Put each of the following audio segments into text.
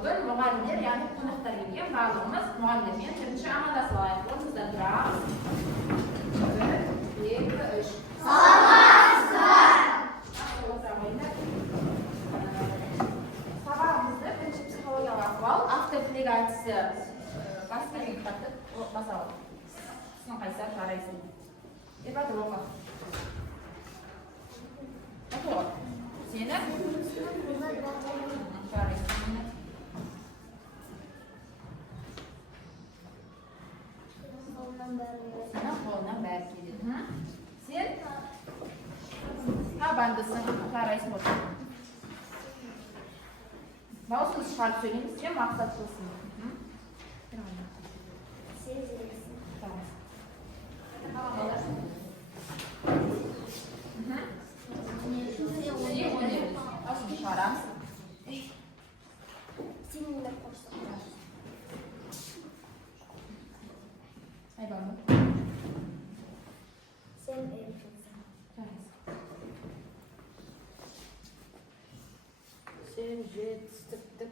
бүгін мұғалімдер, яғни қонақтар келген барлығымыз мұғалімдермен бірінші амандасып алайық. Орнымыздан тұрамыз. 1, 2, 3. Саламатсыздар. Сабағымызды бірінші психологиялық ахуал, автоплег әдісі бастырген кітапты басалады. Сен қайсы жарайсың? Епаты оқы. Оқы. Сені? Жарайсың. Сенің қолынан бәрі келеді. Сен? Табандысың. Жарайсың отыр. Дауысыңды шығарып сөйлейміз, сен мақсат қылсын. Сен жүрексің. Дауысыңды шығарамыз. Сен нелер қорсың? Айбаны. Сен еркексің. Сен жетістіктік.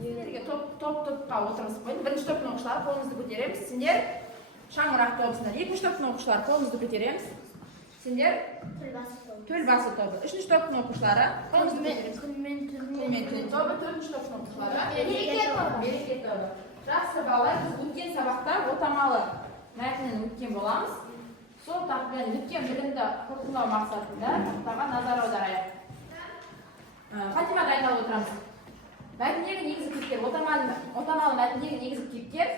Сендерге топ-топқа отырғызып қойдым. Бірінші топтың оқушылары қолыңызды көтереміз. Сендер шаңырақ тобысыңдар. Екінші топтың оқушылары қолыңызды көтереміз. Сендер төл басы тобы. Үшінші топтың оқушылары қолыңызды көтереміз. Күнмен түн тобы. Төртінші топтың оқушылары береке тобы. Жақсы балалар, біз өткен сабақта отамалы мәтінін өткен боламыз. Сол тақпен өткен білімді қорытындылау мақсатында тақтаға назар аударайық. Фатима дайындалып отырамыз. Мәтіндегі негізгі кейіпкер, отамалы мәтіндегі негізгі кейіпкер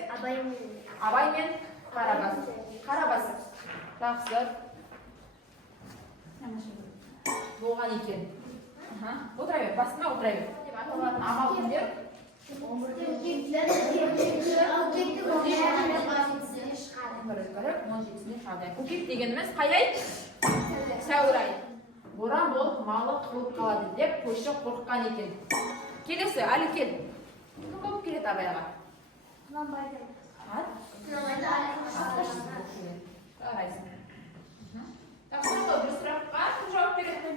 Абай мен Қарабас. Қарабас. Жақсы. Болған екен. Отыра бер, басына отыра бер. Амал кімдер? Көкек дегеніміз қай ай? Сәуір айы. Боран болып малы қылып қалады деп қойшы қорыққан екен. Келесі, әлі кел. Кім болып келеді Абайға? Құнанбайдан. Қарайсың. Жақсы, бір сұраққа кім жауап береді?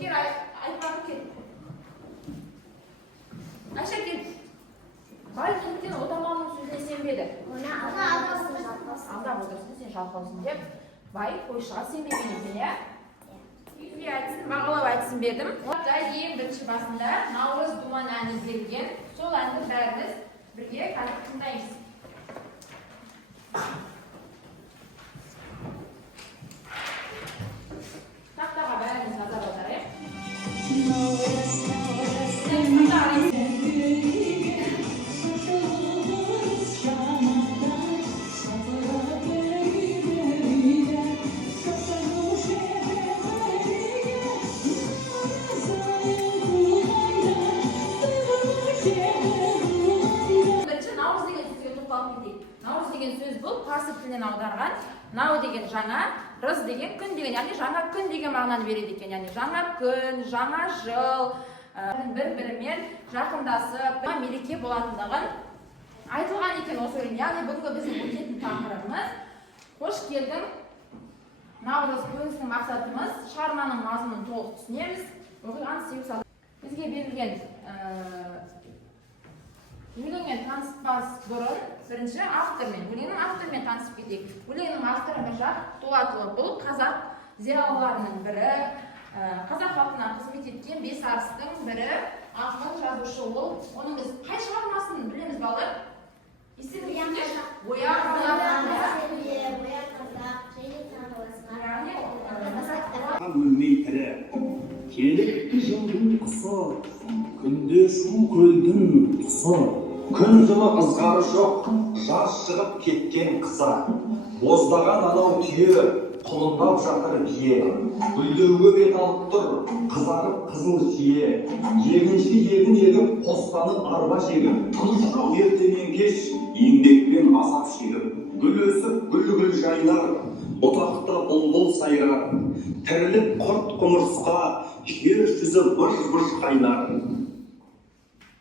Кел, айтпағы кел. Айша кел. Бай кеттен отамалының сөзіне сенбеді. Алдап отырсың, сен жалқаусың деп. Бай қойшыға сенбеген екен, иә? Үйге айтсын, бағалау айтсын бердім. Ең бірінші басында Наурыз думан әні берілген. Сол әнді бәріміз бірге қазір тыңдаймыз. Тақтаға бәріміз назар аударайық. Наурыз деген сөз бұл парсы тілінен аударған. Нау деген жаңа, рыз деген күн деген, яғни жаңа күн деген мағынаны береді екен. Яғни жаңа күн, жаңа жыл, бір-бірімен жақындасып, мереке болатындығын айтылған екен осы өлең. Яғни бүгінгі біздің өтетін тақырыбымыз қош келдің. Наурыз бөліміздің мақсатымыз шығарманың мазмұнын толық түсінеміз. Оқиғаны себеп салдырып. Бізге берілген өлеңмен таныспас бұрын бірінші өлеңнің авторымен танысып кетейік. Өлеңнің авторы Міржақып Дулатұлы. Бұл қазақ зиялыларының бірі, қазақ халқына қызмет еткен бес арыстың бірі, ақын, жазушы ол. Оның біз қай шығармасын білеміз балалар? Оян қазақ, өлмей тірі, келіпті жылдың құсы, күнде шу көлдің тұсы. Күн жылы ызғары жоқ, жаз шығып кеткен қыса. Боздаған анау түйе, құлындап жатыр бие. Гүлдеуге бет алып тұр, қызарып қызыл жие. Егінші егін егіп, қостанып арба жегіп, тыныш жоқ ертемен кеш, еңбекпен азап шегіп. Гүл өсіп, гүл жайнар, бұтақта бұлбұл сайрар. Тіріліп құрт құмырсқа, жер жүзі быж-быж қайнар.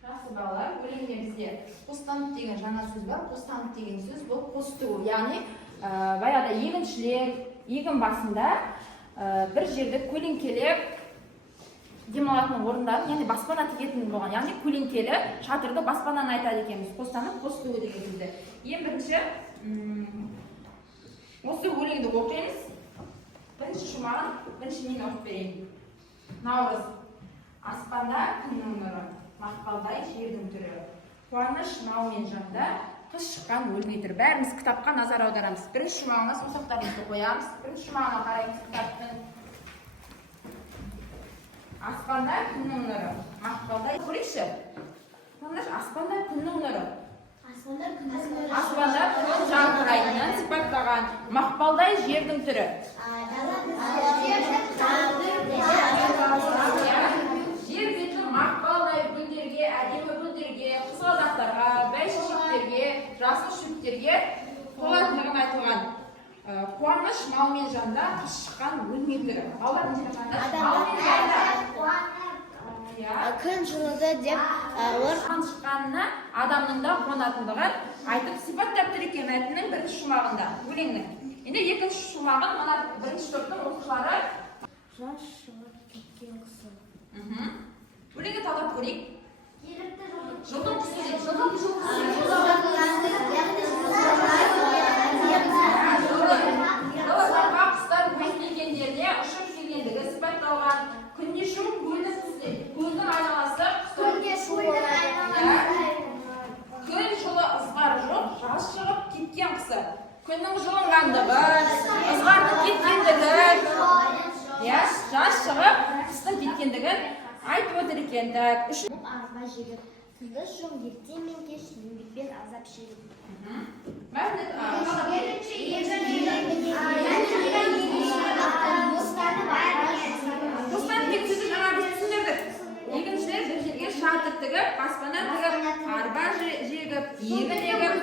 Жақсы балалар, өлеңде бізде қостанып деген жаңа сөз бар. Қостанып деген сөз бұл қосту. Яғни баяғыда егіншілер егін басында бір жерді көлеңкелеп демалатын орындарын, яғни баспана тігетін болған, яғни көлеңкелі шатырды баспананы айтады екенбіз. Қостанып, қос тігу деген сөзді. Ең бірінші осы өлеңді оқимыз. Бірінші шумағын бірінші мен оқып берейін. Наурыз. Аспанда күннің нұры, мақпалдай жердің түрі. Қуаныш наумен жанда, қыс шыққан өлмей тұр. Бәріміз кітапқа назар аударамыз. Бірінші шумағына саусақтарымызды қоямыз. Бірінші шумағына қараймыз кітаптың. Аспанда күннің нұры, мақпалдай көрейікші. Аспанда күннің нұры. Аспанда күн жарқырайтынын сипаттаған мақпалдай жердің түрі. Жер бетін мақпалдай гүлдерге, әдемі гүлдерге, қызғалдақтарға, бәйшешектерге, жасыл шөптерге толатындығын айтылған. Қуаныш малмен жанда, қыс шыққан өлмей түрі. Күн жылыды деп қыс шыққанына адамның да қуанатындығын айтып сипаттап тұр екен мәтіннің бірінші шумағында, өлеңнің. Енді екінші шумағын мына бірінші топтың оқушылары жаз шығып кеткен қысы. Өлеңді талдап көрейік. Жылдың құсы деп, Жылғы құстар өз мекендеріне ұшып келгендігі сипатталған. Күнде шу көлдің түсте, көлдің айналасы күн жылы ызғар жоқ, жаз шығып кеткен қысы. Күннің жылынғандығы, ызғардың кеткендігі, жаз шығып қыстың кеткендігін айтып отыр екен. арба жегіп, күндіз жоқ ерте мен кеш еңбекпен азап шегіп. Қостан тек сөзі жаңа біз түсіндірдік. Екіншілер бір жерге шатыр тігіп, баспана тігіп, арба жегіп, егін егіп.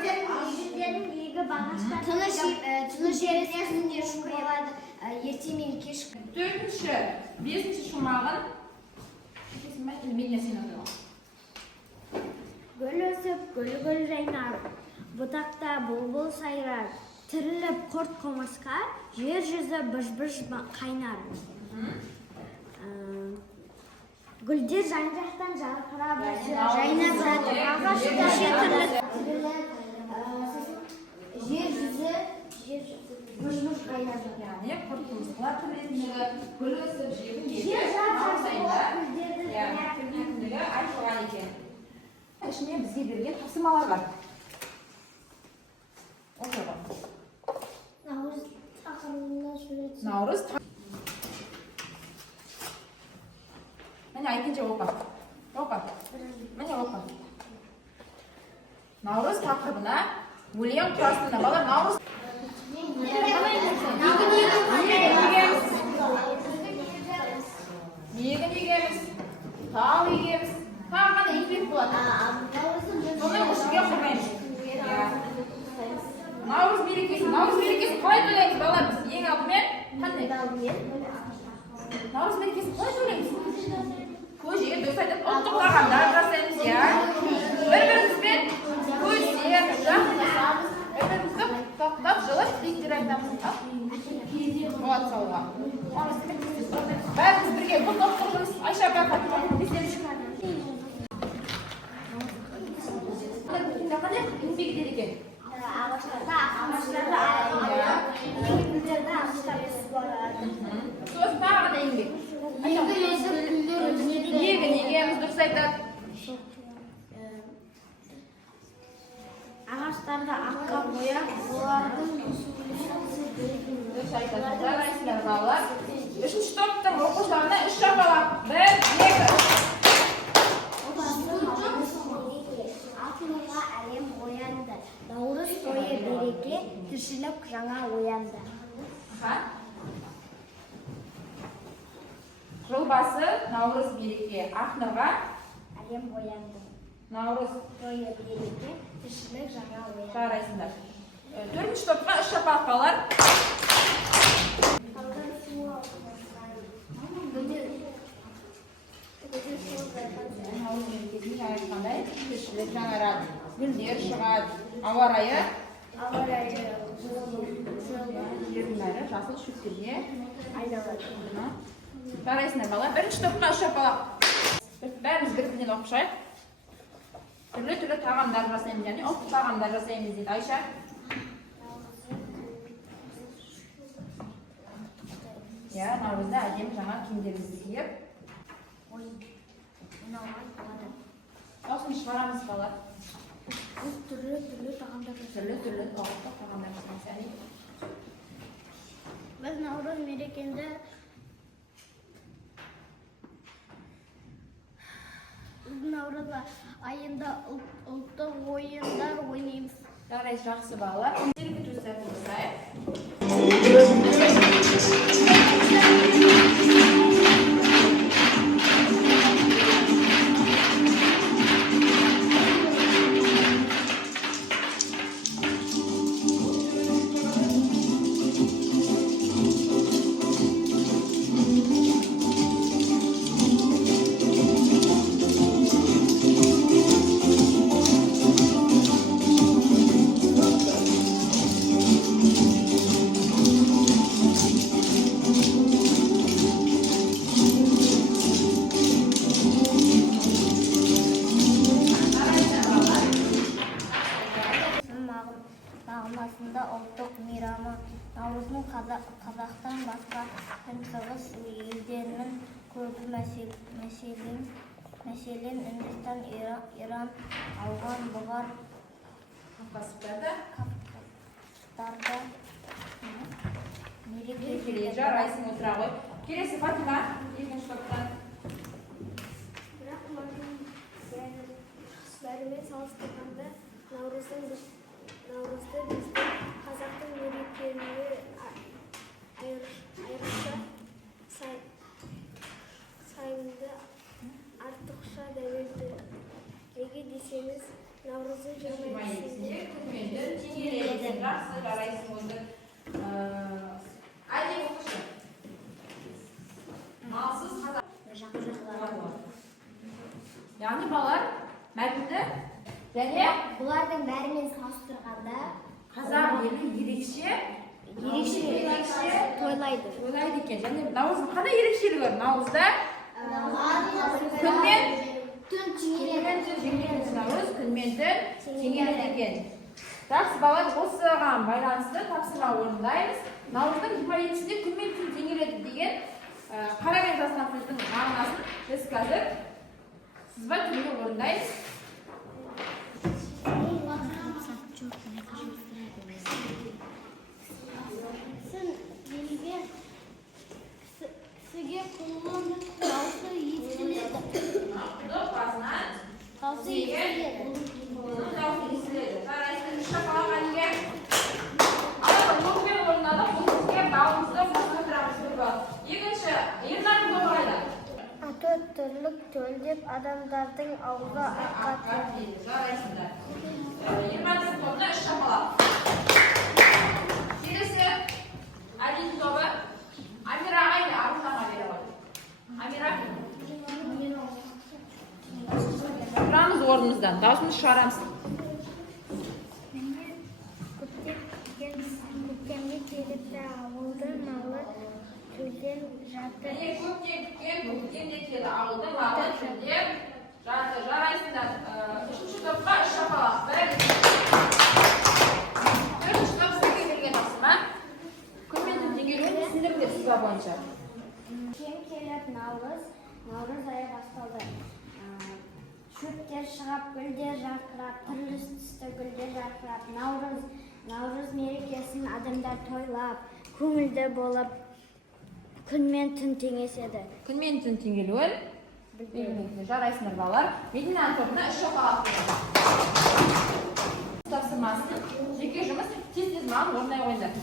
Тыныш жеріне күнде шу болады, ерте мен кеш. Төртінші, бесінші шумағын Гүл өсіп, гүл жайнар, бұтақта бұлбұл сайрар, тіріліп құрт қомасқа, жер жүзі бұж-бұж қайнар. Гүлдер жан-жақтан жарқырап жайнап жатыр. Жер жүзі бұж-бұж қайнар. Яғни құрт қомасқа тірілетіндігі, гүл өсіп, жегін егіп, айтылған екен. Ішіне бізге берген тапсырмалар бар. Наурыз. Міне айтынша оқы. Міне оқы. Наурыз тақырыбына өлең құрастырына. Балар, наурыз. Егін егеміз. Тал егеміз. Тағы қана еңбек болады. Соны ұшыға құрмаймыз. Наурыз мерекесін қалай тойлаймыз, балар біз? Ең алдымен қандай? Наурыз мерекесін қалай тойлаймыз? Көже, дұрыс айтып, ұлттық тағамдар жасаймыз, бір-бірімізбен көздер, жақындасамыз, бір-бірімізді құттықтап, жылы тілектер айтамыз. Болады салуға. Бәріміз бірге бұл топ құрғымыз. Айша апа, Фатима, бестерін шығады. Еңбек етеді екен. Ағаштарда Сосын тағы да еңбек. Егін егеміз, дұрыс айтады. ағаштарды аққа бояп, олардың Дұрыс айтады. Жарайсыздар балалар. Үшінші топтың оқушыларына үш шапалақ. Бір, екі. Алтынға әлем оянды. Наурыз тойы береке, тіршілік жаңа оянды. Жыл басы наурыз береке. Ақнұрға Әлем оянды. наурыз Тойы береке, тіршілік жаңа оянды. жарайсыңдар. Төртінші топқа үш шапалақ балалар. Наурыз мерекесіне жаңа айтқандай тіршілік жаңарады. Гүлдер шығады. Ауа райы жердің бәрі жасыл шөптерге айналады. Жарайсыңдар бала. Бірінші топқа үш бала. Бәріміз бір-бірінен оқышайық. Түрлі тағамдар жасаймыз, яғни ұлттық тағамдар жасаймыз дейді Айша. Наурызда әдемі жаңа киімдерімізді киіп. Осыны шығарамыз бала. Түрлі тағамдар. Түрлі ұлттық тағамдар жасаймыз. Біз наурыз мерекенде наурыз айында ұлттық ойындар ойнаймыз. Жарайсыз, жақсы балалар. Серігіт өздерді жасайық. Мағынасында ұлттық мейрамы наурыздың Қазақтан басқа күншығыс елдерінің көбі мәселен Үндістан, Иран, Ауған, Бұғар, Кавказдарда мерекелейді. Жарайсың, отыра ғой. Келесі Фатима, екінші топтан. Бірақ бәрімен салыстырғанда наурызды біздің қазақтың мерекелері айрықша сайынды артықша дәуелді. Неге десеңіз, наурыздың 22-сінде Күнменді теңеледі. Жақсы, жарайсың өзі. Әдем оқышы. Малсыз қазақ. Яғни балалар мәтінді және Бұлардың бәрімен салыстырғанда қазақ елі ерекше тойлайды. ойлайды екен. Және наурыздың қандай ерекшелігі бар? Наурызда күнмен Түн теңеледі. наурыз күнмен түн теңеледі екен. Жақсы балалар, осыған байланысты тапсырма орындаймыз. Наурыздың 27-сінде күнмен түн теңеледі деген қарамен жазған сөздің мағынасын біз қазір сызба түрінде орындаймыз. Кісіге құлын дауысы естіледі. Құдық басынан Дауысы тиген естіледі. құлынның дауысы естіледі. Жарайсың, үш шапалақ әнге. Алға оқымен орындадық, бұл бізге дауымызды қосылдырамыз. Екінші, Ернардың тобы қайда? Аты түрлік төлдеп адамдардың аузы атқа дейді. Жарайсыңдар. Ернардың тобына үш шапалақ. Келесі, Әлидің тобы. Амира ағайды, Аружанға бере қойды. Амира. Тұрамыз орнымыздан, даусымыз шығарамыз. Көктемге келіпті ауылды малы төлден жатыр. Көктемде келді ауылды малы төлден жатыр. Жарайсыңдар. Үшінші топқа үш шапалақ. Төртінші топ сізге берген тапсырма. Күнмен түн теңелуін түсіндіріңдер сызба бойынша. Кем келіп наурыз айы басталды. Шөптер шығып, гүлдер жарқырап, түрлі түсті гүлдер жарқырап, наурыз мерекесін адамдар тойлап, көңілді болып, күнмен түн теңеседі. Күнмен түн теңелуін жарайсыңдар балалар. Мединаның тобына үш шапалақ береді. Тапсырмасын жеке жұмыс тез маған орындай қойыңдар.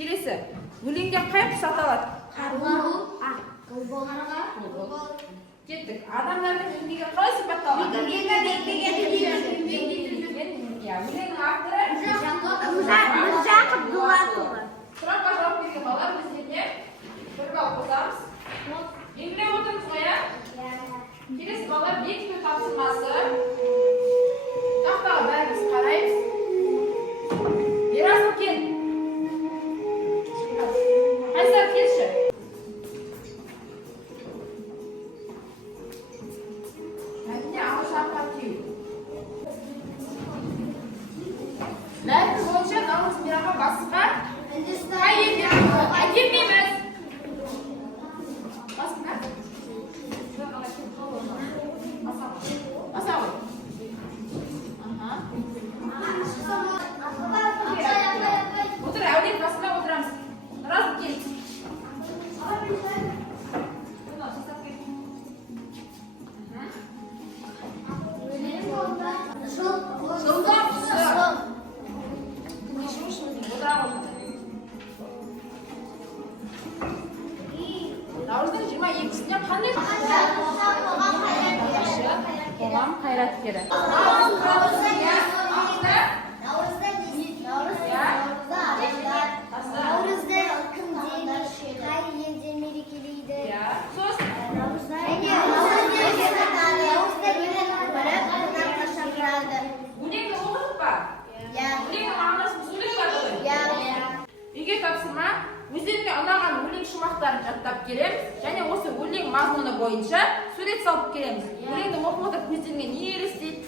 Келесі, өлеңде қай құс аталады? Кеттік. Адамдардың еңбегі қалай сипатталады? Өлеңнің авторы Міржақып Дулатұлы. Сұраққа жауап берген балалар өздеріне бір балл қосамыз. Белгілеп отырмыз ғой, иә? Келесі келеді? Наурызды кімдер қай елде мерекелейді? Сосын Наурызда өлеңді оқыдық па? Өлеңнің мағынасын сөйлеп жатыр ғой. Үйге тапсырма, өздеріңе ұнаған өлең шумақтарын жаттап келеміз және осы өлең мазмұны бойынша сурет салып келеміз. Өлеңді оқып отырып көздеріңе не елестейді?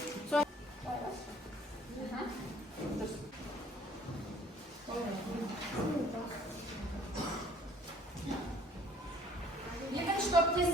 Екінші топ тез